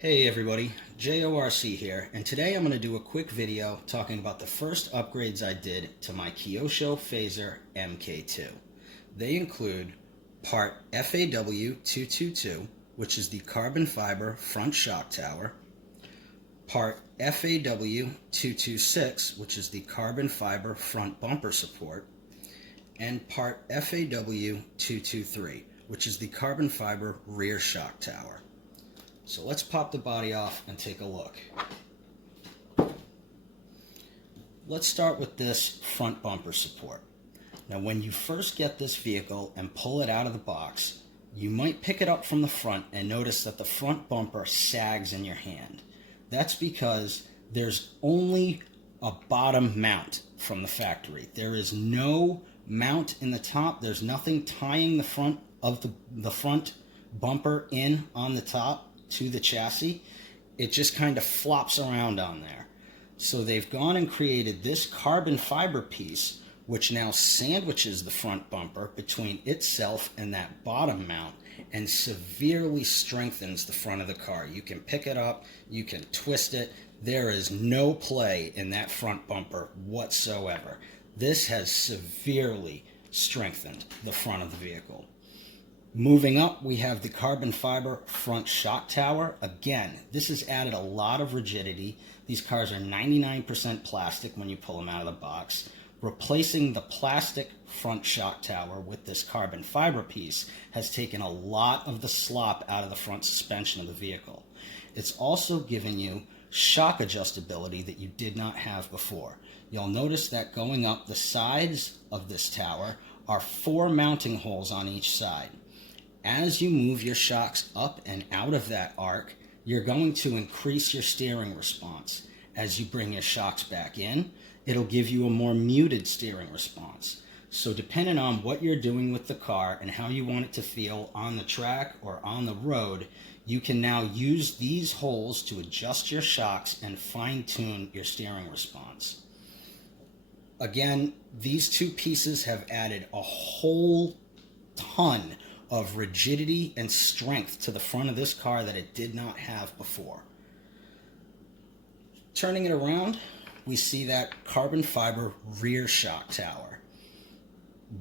Hey everybody, JORC here, and today I'm going to do a quick video talking about the first upgrades I did to my Kyosho Fazer Mk2. They include part FAW222, which is the carbon fiber front shock tower, part FAW226, which is the carbon fiber front bumper support, and part FAW223, which is the carbon fiber rear shock tower. So let's pop the body off and take a look. Let's start with this front bumper support. Now when you first get this vehicle and pull it out of the box, you might pick it up from the front and notice that the front bumper sags in your hand. That's because there's only a bottom mount from the factory. There is no mount in the top. There's nothing tying the front of the front bumper in on the top to the chassis. It just kind of flops around on there. So they've gone and created this carbon fiber piece, which now sandwiches the front bumper between itself and that bottom mount and severely strengthens the front of the car. You can pick it up, you can twist it. There is no play in that front bumper whatsoever. This has severely strengthened the front of the vehicle. Moving up, we have the carbon fiber front shock tower. Again, this has added a lot of rigidity. These cars are 99% plastic when you pull them out of the box. Replacing the plastic front shock tower with this carbon fiber piece has taken a lot of the slop out of the front suspension of the vehicle. It's also given you shock adjustability that you did not have before. You'll notice that going up the sides of this tower are 4 mounting holes on each side. As you move your shocks up and out of that arc, you're going to increase your steering response. As you bring your shocks back in, it'll give you a more muted steering response. So depending on what you're doing with the car and how you want it to feel on the track or on the road, you can now use these holes to adjust your shocks and fine-tune your steering response. Again, these two pieces have added a whole ton of rigidity and strength to the front of this car that it did not have before. Turning it around, we see that carbon fiber rear shock tower.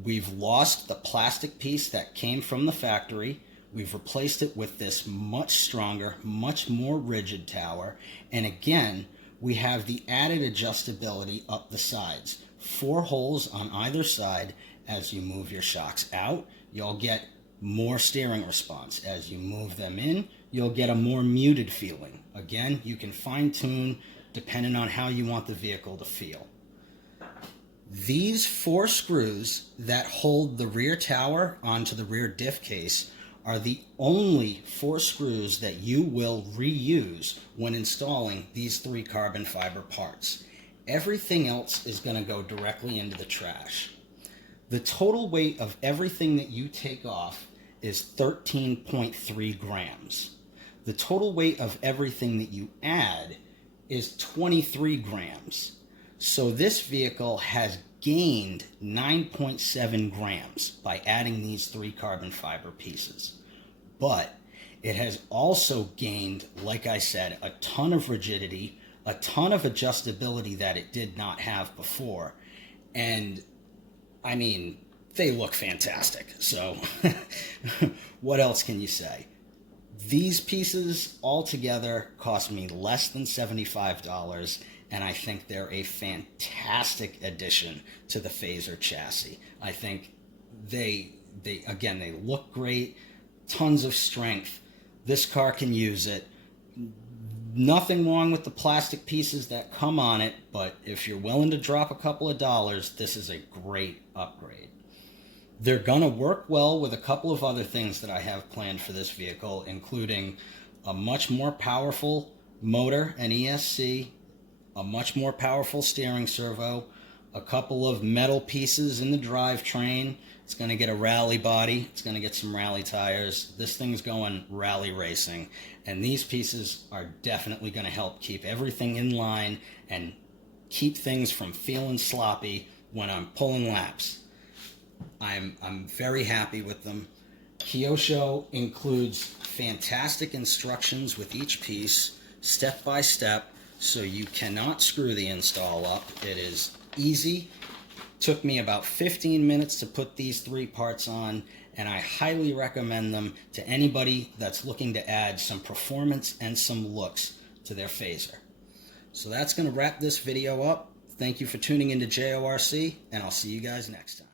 We've lost the plastic piece that came from the factory. We've replaced it with this much stronger, much more rigid tower. And again, we have the added adjustability up the sides. 4 holes on either side. As you move your shocks out, you'll get more steering response. As you move them in, you'll get a more muted feeling. Again, you can fine-tune depending on how you want the vehicle to feel. These 4 screws that hold the rear tower onto the rear diff case are the only 4 screws that you will reuse when installing these 3 carbon fiber parts. Everything else is going to go directly into the trash. The total weight of everything that you take off is 13.3 grams. The total weight of everything that you add is 23 grams. So this vehicle has gained 9.7 grams by adding these 3 carbon fiber pieces. But it has also gained, like I said, a ton of rigidity, a ton of adjustability that it did not have before. And I mean, they look fantastic. So what else can you say? These pieces altogether cost me less than $75, and I think they're a fantastic addition to the Fazer chassis. I think they look great, tons of strength. This car can use it. Nothing wrong with the plastic pieces that come on it, but if you're willing to drop a couple of dollars, this is a great upgrade. They're going to work well with a couple of other things that I have planned for this vehicle, including a much more powerful motor and ESC, a much more powerful steering servo, a couple of metal pieces in the drivetrain. It's going to get a rally body. It's going to get some rally tires. This thing's going rally racing. And these pieces are definitely going to help keep everything in line and keep things from feeling sloppy when I'm pulling laps. I'm very happy with them. Kyosho includes fantastic instructions with each piece, step by step, so you cannot screw the install up. It is easy. Took me about 15 minutes to put these 3 parts on, and I highly recommend them to anybody that's looking to add some performance and some looks to their phaser. So that's going to wrap this video up. Thank you for tuning into JORC, and I'll see you guys next time.